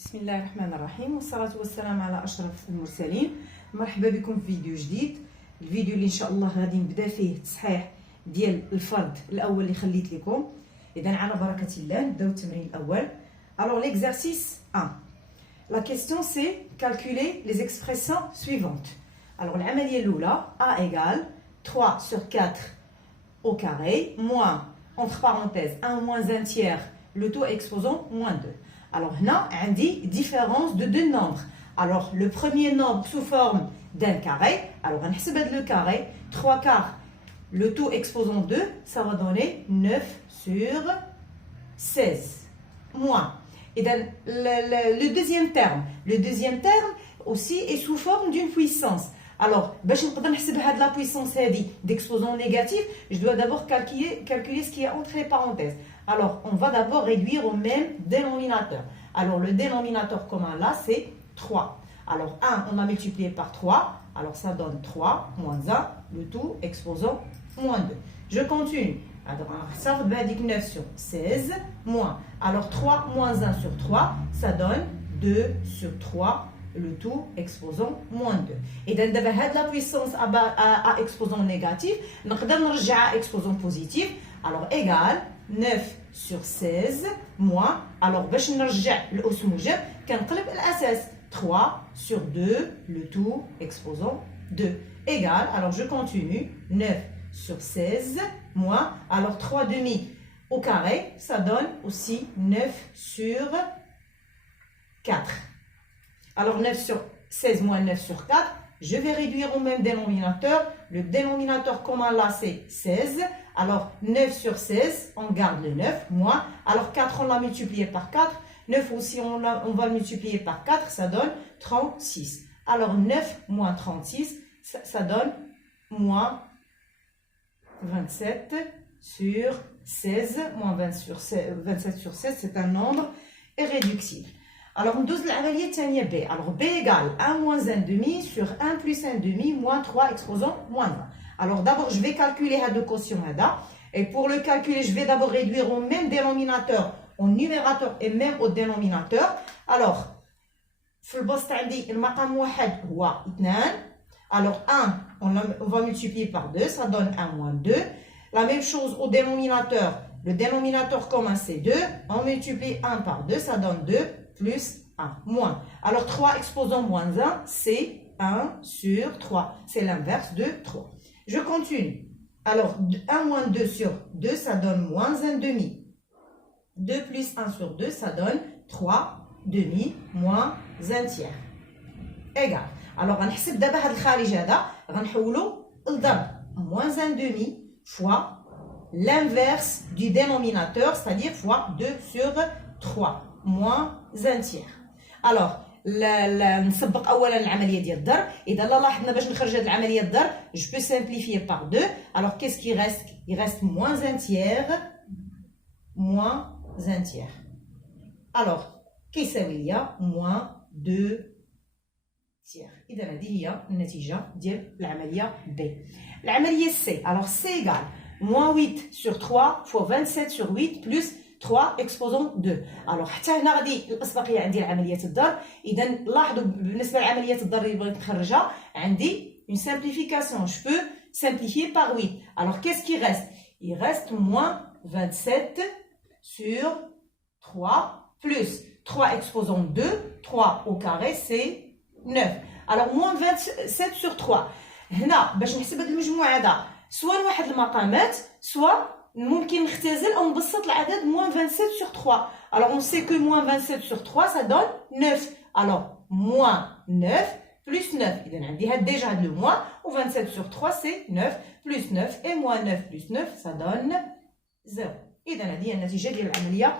بسم الله الرحمن الرحيم والصلاة والسلام على أشرف المرسلين. مرحبا بكم في فيديو جديد. الفيديو اللي إن شاء الله غادي نبدا فيه تصحيح ديال الفرد الأول اللي خليت لكم. إذا على بركة الله نبداو التمرين الأول. Alors l'exercice 1. La question c'est calculer les expressions suivantes. Alors العملية الأولى A égale 3 sur 4 au carré moins entre parenthèses 1 moins 1 tiers le tout exposant moins 2. Alors là, on dit différence de deux nombres. Alors le premier nombre sous forme d'un carré. Alors on va le carré, 3 quarts, le tout exposant 2, ça va donner 9 sur 16 moins. Et dans le deuxième terme aussi est sous forme d'une puissance. Alors, باش نقدر نحسب هاد la puissance هذه d'exposant négatif, je dois d'abord calculer ce qui est entre les parenthèses. Alors, on va d'abord réduire au même dénominateur. Alors, le dénominateur commun là, c'est 3. Alors, 1, on a multiplié par 3. Alors, ça donne 3 moins 1, le tout exposant moins 2. Je continue. Alors, ça va dire 9 sur 16 moins. Alors, 3 moins 1 sur 3, ça donne 2 sur 3. Le tout exposant moins 2. Et donc, la puissance à exposant négatif, nous avons un exposant positif. Alors, égal 9 sur 16 moins. Alors, باش نرجع الأس موجب كنقلب الأساس 3 sur 2, le tout exposant 2. Égal, alors je continue, 9 sur 16 moins. Alors, 3 demi au carré, ça donne aussi 9 sur 4. Alors 9 sur 16 moins 9 sur 4, je vais réduire au même dénominateur. Le dénominateur commun là c'est 16. Alors 9 sur 16, on garde le 9 moins. Alors 4 on l'a multiplié par 4. 9 aussi on va le multiplier par 4, ça donne 36. Alors 9 moins 36, ça donne moins 27 sur 16. Moins 27 sur 16, c'est un nombre irréductible. Alors, on dose l'عملية الثانية B. Alors, B égale 1 moins 1 demi sur 1 plus 1 demi moins 3 exposant moins 1. Alors, d'abord, je vais calculer le quotient. Et pour le calculer, je vais d'abord réduire au même dénominateur, au numérateur et même au dénominateur. Alors, في البسط عندي المقام واحد هو 2. Alors, 1, on va multiplier par 2, ça donne 1 moins 2. La même chose au dénominateur. Le dénominateur commun, c'est 2. On multiplie 1 par 2, ça donne 2. Plus 1, moins. Alors, 3 exposant moins 1, c'est 1 sur 3. C'est l'inverse de 3. Je continue. Alors, 1 moins 2 sur 2, ça donne moins 1 demi. 2 plus 1 sur 2, ça donne 3 demi moins 1 tiers. Égal. Alors, on va نحسب دابا هذا الخارج هذا غنحولو لضرب moins 1 demi fois l'inverse du dénominateur, c'est-à-dire fois 2 sur 3. Moins 1 tiers. Alors, نسبق اولا العمليه ديال الضرب. اذا لاحظنا باش نخرج هذه العمليه الضرب je peux simplifier par 2. Alors qu'est-ce qui reste? Il reste moins 1 tiers. Moins 1 tiers. Alors كيساوي ليا moins 2 tiers. اذا هذه هي النتيجه ديال العمليه B. العمليه C. Alors C égale moins 8 sur 3 fois 27 sur 8 plus 3 exposant 2. Alors حتى هنا غادي الاسبقيه عندي عمليه الضرب. اذا لاحظوا بالنسبه لعمليه الضرب اللي بغيت نخرجها عندي une simplification. Je peux simplifier par 8. Alors qu'est-ce qui reste? Il reste moins 27 sur 3 plus 3 exposant 2. 3 au carré c'est 9. Alors moins 27 sur 3. هنا باش نحسب هذه المجموع هذا سواء واحد المقامات سواء ممكن نختزل او نبسط العدد moins 27 sur 3. Alors on sait que moins 27 sur 3 ça donne 9. Alors moins 9 plus 9. إذا عندي déjà le moins ou 27 sur 3 c'est 9 plus 9 et moins 9 plus 9 ça donne 0. إذا هذه هي النتيجة ديال العملية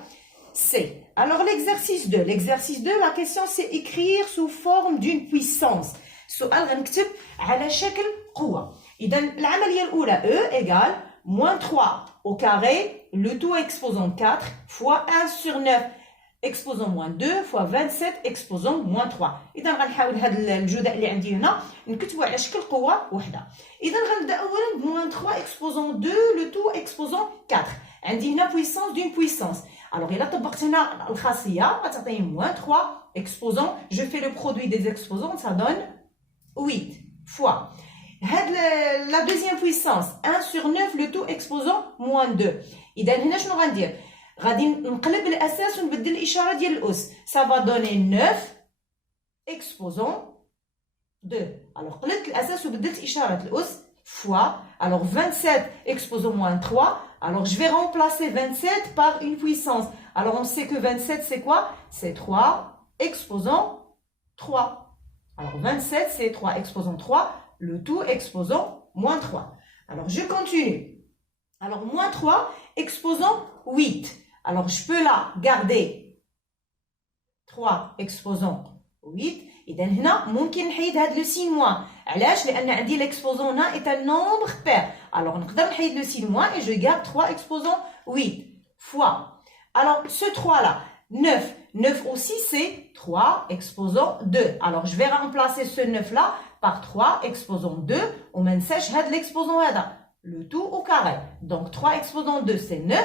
C. Alors l'exercice 2. L'exercice 2 la question c'est écrire sous forme d'une puissance. السؤال غنكتب على شكل قوة. إذا العملية الأولى E égale moins 3 au carré, le tout exposant 4 fois 1 sur 9 exposant moins 2 fois 27 exposant moins 3. إذا غنحاول هاد الجداء اللي عندي هنا نكتبوا على شكل قوة وحدة. إذا غنبدأ أولا moins 3 exposant 2 le tout exposant 4. عندي هنا puissance d'une puissance. Alors, il a le khassia, moins 3 exposants. Je fais le produit des exposants, ça donne 8 fois. La deuxième puissance, 1 sur 9, le tout exposant, moins 2. إذا هنا شنو غندير؟ غادي نقلب الأساس ونبدل الإشارة ديال الأس. Ça va donner 9 exposant 2. Alors, قلبت الأساس وبدلت إشارة الأس fois. Alors, 27 exposant moins 3. Alors, je vais remplacer 27 par une puissance. Alors, on sait que 27, c'est quoi? C'est 3 exposant 3. Alors, 27, c'est 3 exposant 3. Le tout exposant moins 3. Alors, je continue. Alors, moins 3 exposant 8. Alors, je peux là garder 3 exposant 8. إذا هنا ممكن نحيد هذا لو سين موان. علاش؟ لأن عندي l'exposant هنا est un nombre pair. Alors, نقدر نحيد le signe moins et je garde 3 exposant 8 fois. Alors, ce 3 là, 9. 9 aussi, c'est 3 exposant 2. Alors, je vais remplacer ce 9 là par 3 exposant 2. On me sèche l'exposant هذا. Le tout au carré. Donc, 3 exposant 2, c'est 9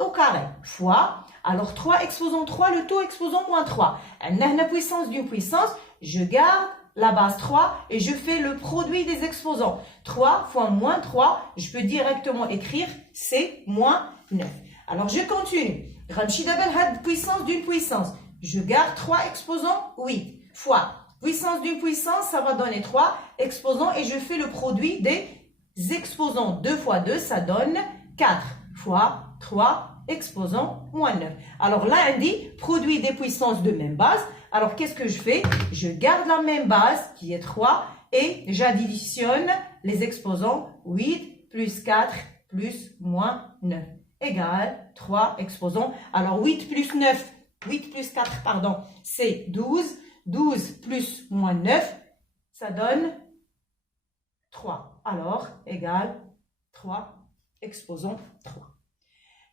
au carré. Fois. Alors, 3 exposant 3, le tout exposant moins 3. On a la puissance d'une puissance. Je garde la base 3 et je fais le produit des exposants. 3 fois moins 3, je peux directement écrire c'est moins 9. Alors, je continue. Ramchi d'abord la puissance d'une puissance. Je garde 3 exposants 8 fois. Puissance d'une puissance, ça va donner 3 exposants et je fais le produit des exposants. 2 fois 2, ça donne 4 fois 3 exposants moins 9. Alors là, on dit produit des puissances de même base. Alors, qu'est-ce que je fais? Je garde la même base qui est 3 et j'additionne les exposants 8 plus 4 plus moins 9 égale 3 exposants. Alors, 8 plus 9, 8 plus 4, pardon, c'est 12. 12 plus moins 9, ça donne 3. Alors, égale 3 exposants 3.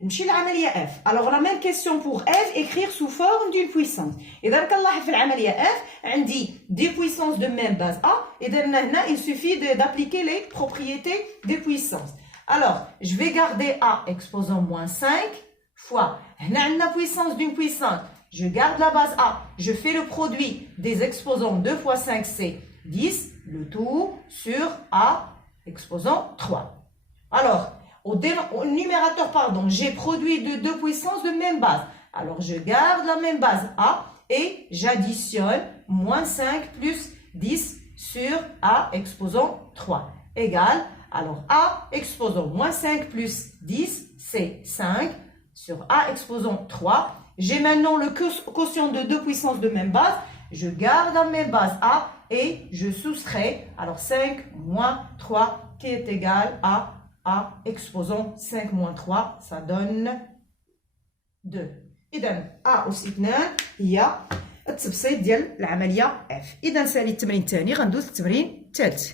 نمشي للعملية F. Alors, la même question pour F, écrire sous forme d'une puissance. إذا كنلاحظ في العملية F, عندي des puissances de même base A. إذا هنا, il suffit d'appliquer les propriétés des puissances. Alors, je vais garder A exposant moins 5 fois. هنا عندنا puissance d'une puissance. Je garde la base A. Je fais le produit des exposants 2 fois 5, c'est 10. Le tout sur A exposant 3. Alors, au numérateur, pardon, j'ai produit de deux puissances de même base. Alors, je garde la même base A et j'additionne moins 5 plus 10 sur A exposant 3. Égale, alors A exposant moins 5 plus 10, c'est 5 sur A exposant 3. J'ai maintenant le quotient de deux puissances de même base. Je garde la même base A et je soustrais, alors 5 moins 3 qui est égal à A exposant 5 moins 3, ça donne 2. إذا A واثنان هي التبسيط ديال العملية F. إذا سالي التمرين الثاني غندوز التمرين الثالث.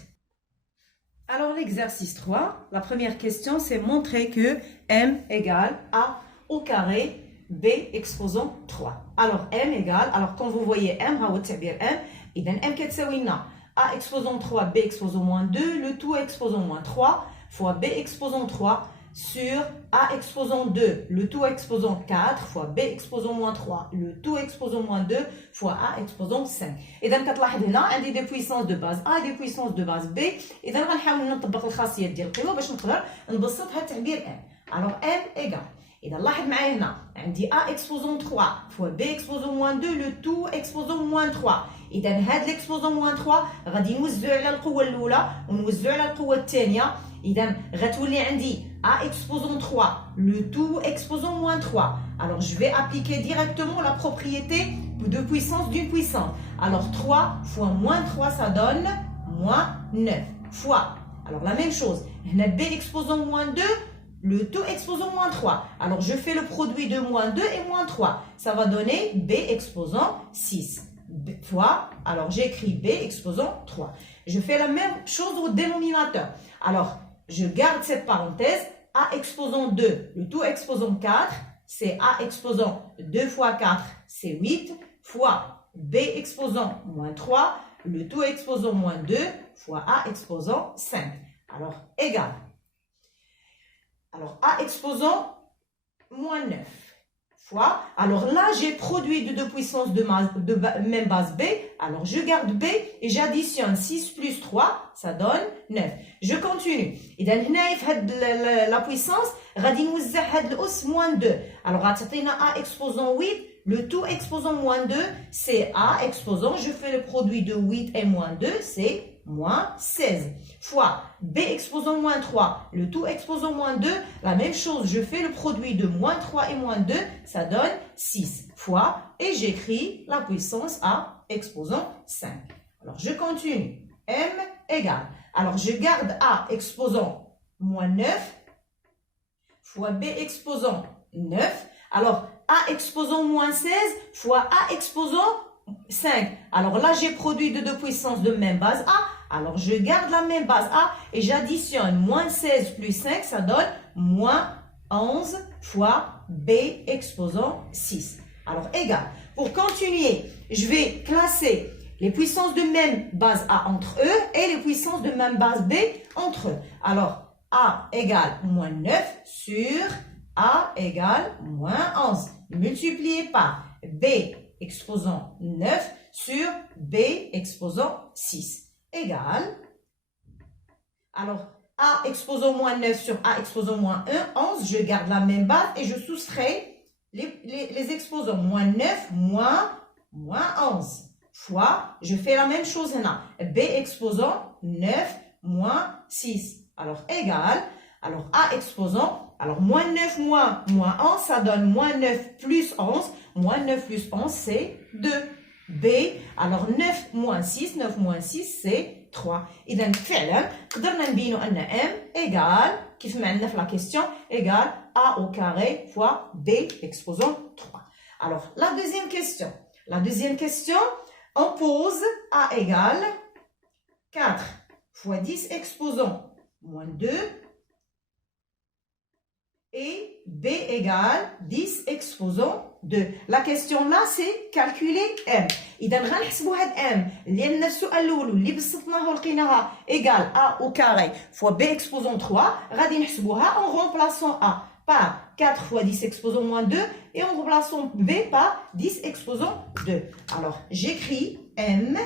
Alors l'exercice 3, la première question c'est montrer que M égale A au carré B exposant 3. Alors M égale, alors quand vous voyez M, ها هو التعبير M, إذا M كتساوي لنا A exposant 3, B exposant moins 2, le tout exposant moins 3, fois B exposant 3 sur A exposant 2, le tout exposant 4, fois B exposant moins 3, le tout exposant moins 2, fois A exposant 5. إذا كتلاحظ هنا عندي des puissances de base A et des puissances de base B. إذا غنحاول نطبق الخاصيات ديال القوة باش نقدر نبسط هذا التعبير M. Alors M égale. إذا لاحظ معايا هنا عندي A exposant 3 fois B exposant moins 2, le tout exposant moins 3. إذا هاد l'exposant moins 3 غادي نوزعو على القوة الأولى ونوزعو على القوة الثانية. إذا غتولي عندي A exposant 3, le tout exposant moins 3. Alors je vais appliquer directement la propriété de puissance d'une puissance. Alors 3 fois moins 3, ça donne moins 9 fois. Alors la même chose, هنا B exposant moins 2, le tout exposant moins 3. Alors je fais le produit de moins 2 et moins 3. Ça va donner B exposant 6 fois. Alors j'écris B exposant 3. Je fais la même chose au dénominateur. Alors je garde cette parenthèse. A exposant 2, le tout exposant 4, c'est A exposant 2 fois 4, c'est 8, fois B exposant moins 3, le tout exposant moins 2, fois A exposant 5. Alors, égal. Alors, A exposant moins 9, fois, alors là j'ai produit de deux puissances de même base B, alors je garde B et j'additionne 6 plus 3, ça donne 9. Je continue. إذا هنا في هاد la puissance غادي نوزع هاد الأس moins 2. Alors غتعطينا A exposant 8, le tout exposant moins 2, c'est A exposant, je fais le produit de 8 et moins 2, c'est moins 16, fois B exposant moins 3, le tout exposant moins 2, la même chose, je fais le produit de moins 3 et moins 2, ça donne 6, fois, et j'écris la puissance A exposant 5. Alors, je continue. M égale. Alors, je garde A exposant moins 9, fois B exposant 9. Alors, A exposant moins 16, fois A exposant 5. Alors là, j'ai produit de deux puissances de même base A. Alors, je garde la même base A et j'additionne moins 16 plus 5, ça donne moins 11 fois B exposant 6. Alors, égal. Pour continuer, je vais classer les puissances de même base A entre eux et les puissances de même base B entre eux. Alors, A égale moins 9 sur A égale moins 11. Multiplié par B exposant 9 sur B exposant 6 égale. Alors, A exposant moins 9 sur A exposant moins 1, 11, je garde la même base et je soustrais les exposants. Moins 9, moins 11. Fois, je fais la même chose là. B exposant 9, moins 6. Alors, égal. Alors, A exposant, alors moins 9, moins 11, ça donne moins 9 plus 11. Moins 9 plus 11, c'est 2. B, alors 9 moins 6, 9 moins 6, c'est 3. إذا فعلا قدرنا نبينوا أن M égale, كيف ما عندنا في la question, égale A au carré fois B exposant 3. Alors, la deuxième question. La deuxième question, on pose A égale 4 fois 10 exposant moins 2 et B égale 10 exposant 2. La question là, c'est calculer M. إذا غنحسبوا هاد M لأن السؤال الأول اللي بسطناه ولقيناها égal A au carré fois B exposant 3 غادي نحسبوها en remplaçant A par 4 fois 10 exposant moins 2 et en remplaçant B par 10 exposant 2. Alors, j'écris M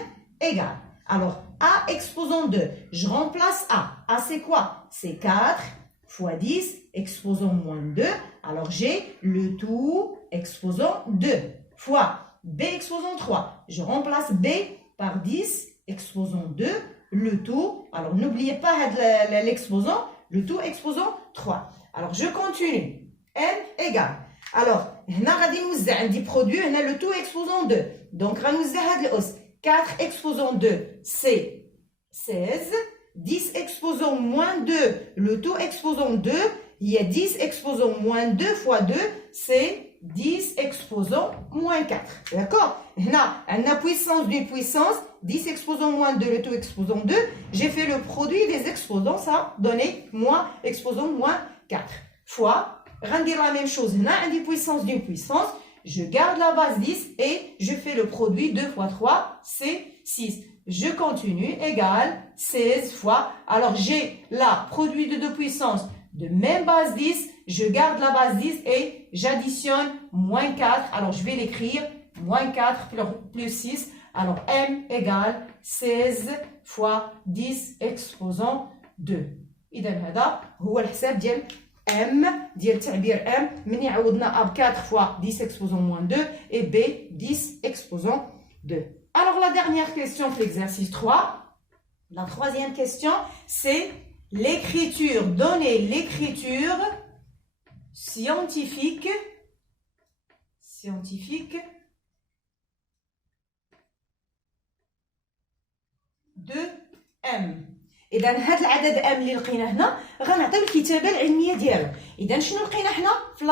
égale. Alors, A exposant 2, je remplace A. A, c'est quoi? C'est 4 fois 10 exposant moins 2. Alors, j'ai le tout exposant 2 fois B exposant 3. Je remplace B par 10 exposant 2. Le tout, alors n'oubliez pas l'exposant, le tout exposant 3. Alors, je continue. M égale. Alors, هنا غادي نوزع عندي produit, هنا le tout exposant 2. Donc, غنوزع هاد الأس. 4 exposant 2, c'est 16. 10 exposant moins 2, le tout exposant 2, il y a 10 exposant moins 2 fois 2, c'est 10 exposant moins 4. D'accord? Là, on a puissance d'une puissance, 10 exposant moins 2, le tout exposant 2. J'ai fait le produit des exposants, ça a donné moins exposant moins 4. Fois, on va dire la même chose. Là, on a une puissance d'une puissance, je garde la base 10 et je fais le produit 2 fois 3, c'est 6. Je continue, égale 16 fois. Alors, j'ai là, produit de deux puissances de même base 10. Je garde la base 10 et j'additionne moins 4. Alors, je vais l'écrire moins 4 plus 6. Alors, M égale 16 fois 10 exposant 2. إذا هذا هو الحساب ديال M, ديال تعبير M. من يعوضنا A 4 fois 10 exposant moins 2 et B 10 exposant 2. Alors, la dernière question de l'exercice 3. La troisième question, c'est l'écriture. Donnez l'écriture scientifique de M. إذا هذا العدد M اللي لقيناه هنا غنعطيو الكتابة العلمية ديالو. إذا شنو لقينا حنا في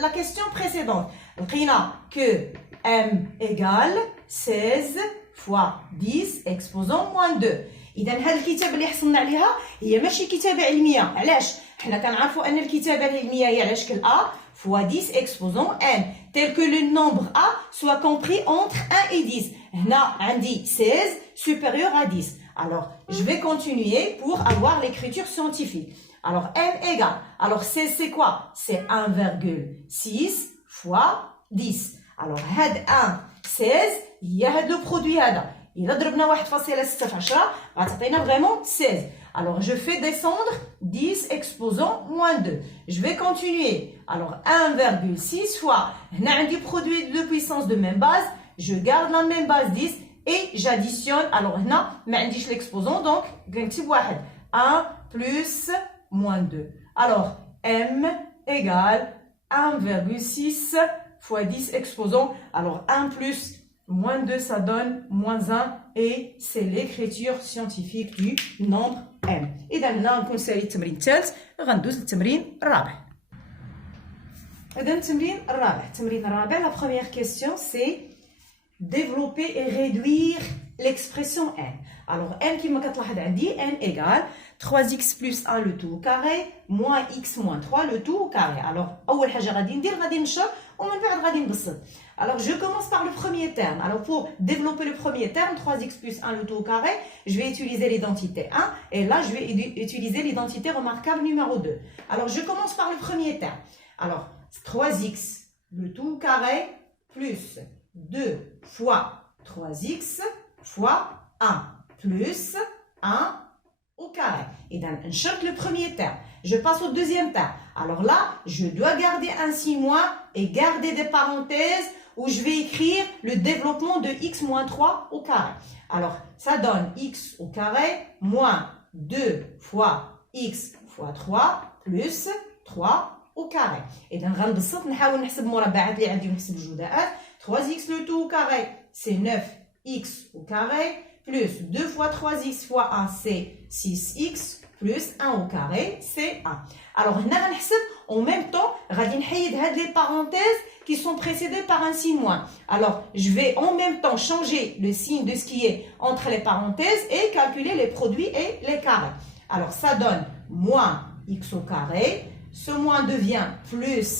la question précédente؟ لقينا que M égale 16 fois 10 exposant moins 2. إذا هذه الكتابة اللي حصلنا عليها هي ماشي كتابة علمية. علاش؟ حنا كنعرفوا أن الكتابة العلمية هي على شكل A fois 10 exposant N, tel que le nombre A soit compris entre 1 et 10. هنا عندي 16 supérieur à 10. Alors, je vais continuer pour avoir l'écriture scientifique. Alors, M égale. Alors, c'est quoi? C'est 1,6 fois 10. Alors, هاد 1 16 هي هاد لو برودوي هذا. إذا ضربنا 1.6 في 10 غتعطينا vraiment 16. Alors, je fais descendre 10 exposant moins 2. Je vais continuer. Alors, 1,6 fois, هنا عندي produit de puissance de même base. Je garde la même base 10 et j'additionne. Alors, هنا ما عنديش l'exposant, donc غنكتب واحد. 1 plus moins 2. Alors, M égale 1,6 fois 10 exposant. Alors, 1 plus moins 2, ça donne moins 1. Et c'est l'écriture scientifique du nombre M. إذا هنا نكون سالي التمرين الثالث غندوز للتمرين الرابع. إذا التمرين الرابع la première question c'est développer et réduire l'expression N. Alors N كما كتلاحظ عندي N égale 3x plus 1 le tout au carré moins x moins 3 le tout au carré. Alors أول حاجة غادي نشر ومن بعد غادي نبسط. Alors je commence par le premier terme. Alors pour développer le premier terme 3x plus 1 le tout au carré, je vais utiliser l'identité 1 et là je vais utiliser l'identité remarquable numéro 2. Alors je commence par le premier terme. Alors 3x le tout au carré plus 2 fois 3x fois 1 plus 1 au carré. Et donc, je cherche le premier terme. Je passe au deuxième terme. Alors là, je dois garder un signe moins et garder des parenthèses où je vais écrire le développement de x moins 3 au carré. Alors, ça donne x au carré moins 2 fois x fois 3 plus 3 au carré. Et donc, غنبسط نحاول نحسب مربعات اللي عندي ونحسب الجزاءات. 3x le tout au carré, c'est 9x au carré, plus 2 fois 3x fois 1, c'est 6x, plus 1 au carré, c'est 1. Alors, هنا غنحسب en même temps, غادي نحيد هاد les parenthèses qui sont précédées par un signe moins. Alors, je vais en même temps changer le signe de ce qui est entre les parenthèses et calculer les produits et les carrés. Alors, ça donne moins x au carré. Ce moins devient plus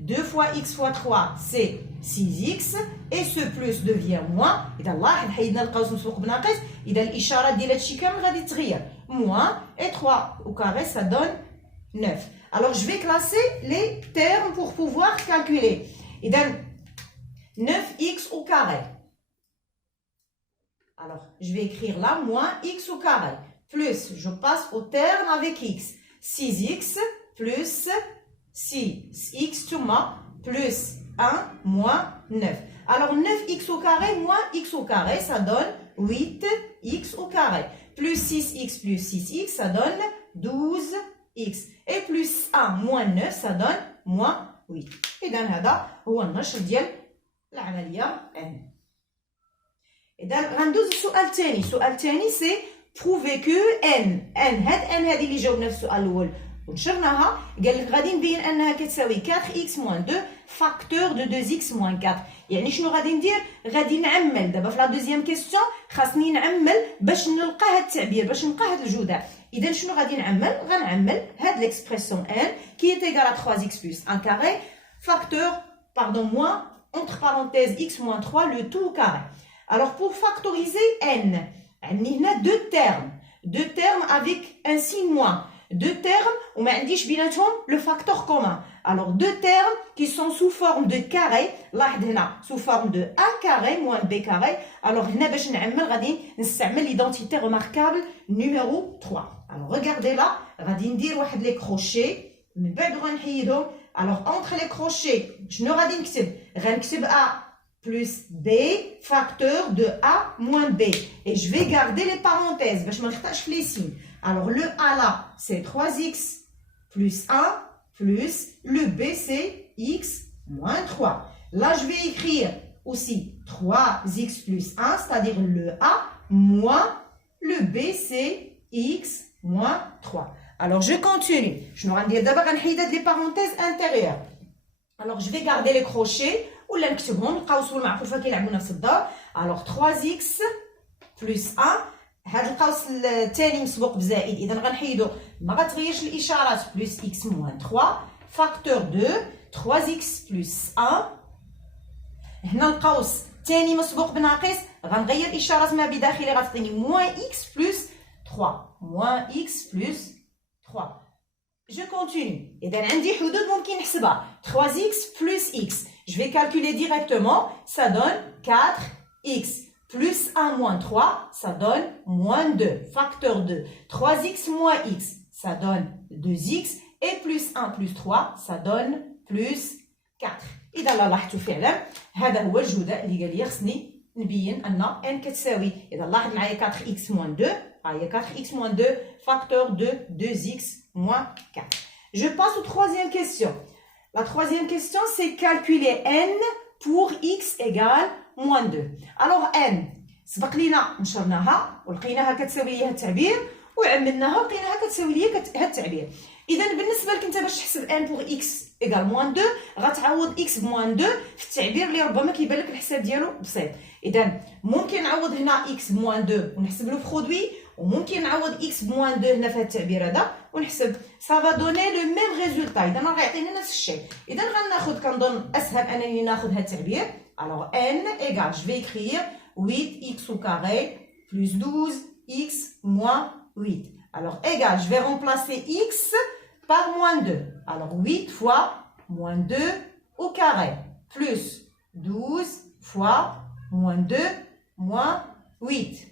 2 fois x fois 3, c'est 6x. Et ce plus devient moins. إذا نلاحظ حيدنا القوس مسبوق بناقص. إذا الإشارات ديال هادشي كامل غادي تتغير. Moins et 3 au carré, ça donne 9. Alors, je vais classer les termes pour pouvoir calculer. إذا 9x au carré. Alors, je vais écrire là moins x au carré. Plus, je passe au terme avec x. 6x plus 6x plus 1 moins 9. Alors, 9x au carré moins x au carré, ça donne 8x au carré. Plus 6x plus 6x, ça donne 12x. Et plus 1 moins 9, ça donne moins 8. إذا هذا هو النشر ديال العملية N. إذا غندوز للسؤال الثاني. السؤال الثاني سي prouver que N هذه اللي جاوبنا في السؤال الأول ونشرناها قال لك غادي نبين انها كتساوي 4x moins 2 فاكتور دو 2x moins 4. يعني شنو غادي ندير؟ غادي نعمل دابا في لا دوزيام كيسيون خاصني نعمل باش نلقى هاد التعبير باش نلقى هاد الجداء. اذا شنو غادي نعمل؟ غنعمل هاد ليكسبريسيون n qui est égale à 3x plus 1 carré facteur moins entre parenthèses x moins 3 le tout au carré. Alors pour factoriser n عندي هنا deux termes avec un signe moins. Deux termes, on m'a dit le facteur commun. Alors, deux termes qui sont sous forme de carré. Là, sous forme de a carré moins b carré. Alors, l'identité remarquable numéro 3. Alors, regardez là. Les crochets. Alors, entre les crochets, je ne vais pas a plus b facteur de a moins b. Et je vais garder les parenthèses. Je ne vais les signes. Alors, le A là, c'est 3x plus 1 plus le B, c'est x moins 3. Là, je vais écrire aussi 3x plus 1, c'est-à-dire le A moins le B, c'est x moins 3. Alors, je continue. Je vais dire d'abord les parenthèses intérieures. Alors, je vais garder les crochets. Ou alors, 3x plus 1. هذا القوس الثاني مسبوق بزائد اذا غنحيدو ما غتغيرش الاشارات بلس x moins 3 فاكتور 2 3x plus 1. هنا القوس الثاني مسبوق بناقص غنغير الاشارات ما بداخله غتعطيني moins x plus 3 moins x plus 3. Je continue. اذا عندي حدود ممكن نحسبها 3x plus x. Je vais calculer directement, ça donne 4x plus 1 moins 3, ça donne moins 2, facteur 2. 3x moins x, ça donne 2x, et plus 1 plus 3, ça donne plus 4. إذا لاحظتوا فعلا هذا هو الجداء اللي قال لي خصني نبين أن n كتساوي. إذا لاحظ معايا 4x moins 2, هي 4x moins 2, facteur de 2x moins 4. Je passe aux troisième question. La troisième question, c'est calculer n pour x égale moins 2. Alors n, سبق لينا نشرناها ولقيناها كتساوي لي هاد التعبير وعملناها ولقيناها كتساوي لي هاد التعبير. إذا بالنسبة لك أنت باش تحسب n pour x égale moins 2 غتعوض x بموان 2 في التعبير اللي ربما كيبان لك الحساب ديالو بسيط. إذا ممكن نعوض هنا x بموان 2 ونحسب لو برودوي وممكن نعوض x بموان 2 هنا في هذا التعبير هذا ونحسب سافا دوني لو ميم ريزولتا. إذا راه غيعطينا نفس الشيء. إذا غناخذ كنظن أسهل أنني ناخذ هذا التعبير. Alors n égale, je vais écrire 8x au carré plus 12x moins 8. Alors égal, je vais remplacer x par moins 2. Alors 8 fois moins 2 au carré plus 12 fois moins 2 moins 8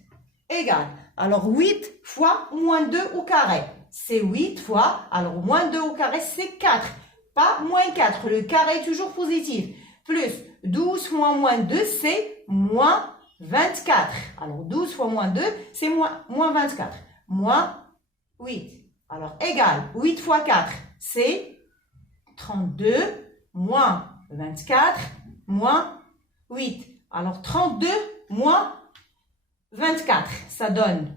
égale. Alors 8 fois moins 2 au carré, c'est 8 fois, alors moins 2 au carré c'est 4, pas moins 4, le carré est toujours positif. Plus 12 fois moins 2 c'est moins 24. Alors 12 fois moins 2 c'est moins 24. Moins 8. Alors égal, 8 fois 4 c'est 32 moins 24 moins 8. Alors 32 moins 24, ça donne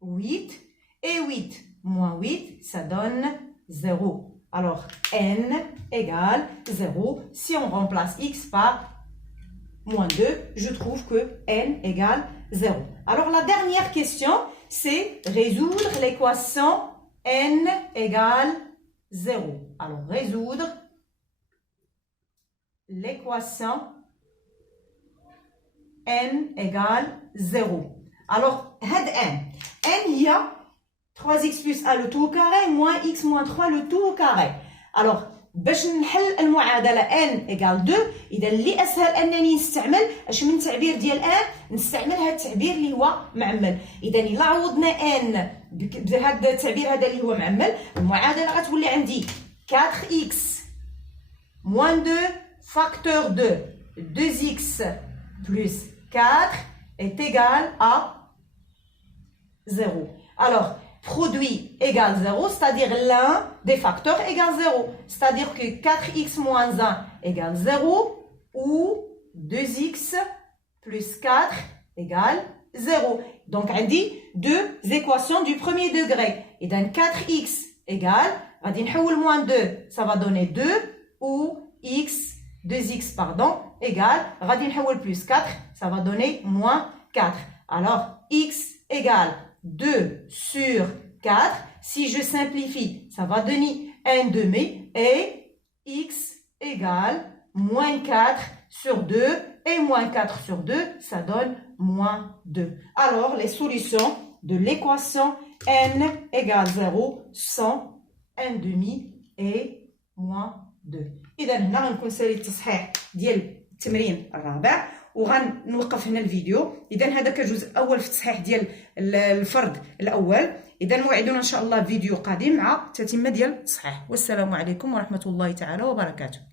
8. Et 8 moins 8, ça donne 0. Alors n égale 0. Si on remplace x par moins 2, je trouve que n égale 0. Alors la dernière question, c'est résoudre l'équation n égale 0. Alors résoudre l'équation n égale 0. Alors, had n il y a 3x plus 1 le tout au carré moins x moins 3 le tout au carré. Alors, باش نحل المعادله n égale 2 اذا اللي اسهل انني نستعمل اش من تعبير ديال n نستعمل هذا التعبير اللي هو معمل. اذا الا عوضنا n بهذا التعبير هذا اللي هو معمل المعادله غتولي عندي 4x moins 2 facteur de 2x plus 4 est égal à 0. Alors, produit égale 0, c'est-à-dire l'un des facteurs égale 0. C'est-à-dire que 4x moins 1 égale 0 ou 2x plus 4 égale 0. Donc, on dit deux équations du premier degré. Et dans 4x égale, on va dire moins 2, ça va donner 2 ou x, 2x pardon, égale, on va dire plus 4, ça va donner moins 4. Alors, x égale 2 sur 4. Si je simplifie, ça va donner 1 demi et x égale moins 4 sur 2 et moins 4 sur 2, ça donne moins 2. Alors, les solutions de l'équation n égale 0 sont 1 demi et moins 2. إذا هنا غنكون سالي التصحيح ديال التمرين الرابع وغنوقف هنا الفيديو. إذا هذا كجزء أول في التصحيح ديال الفرد الأول. إذا موعدنا إن شاء الله فيديو قادم مع تتمة ديال التصحيح. والسلام عليكم ورحمة الله تعالى وبركاته.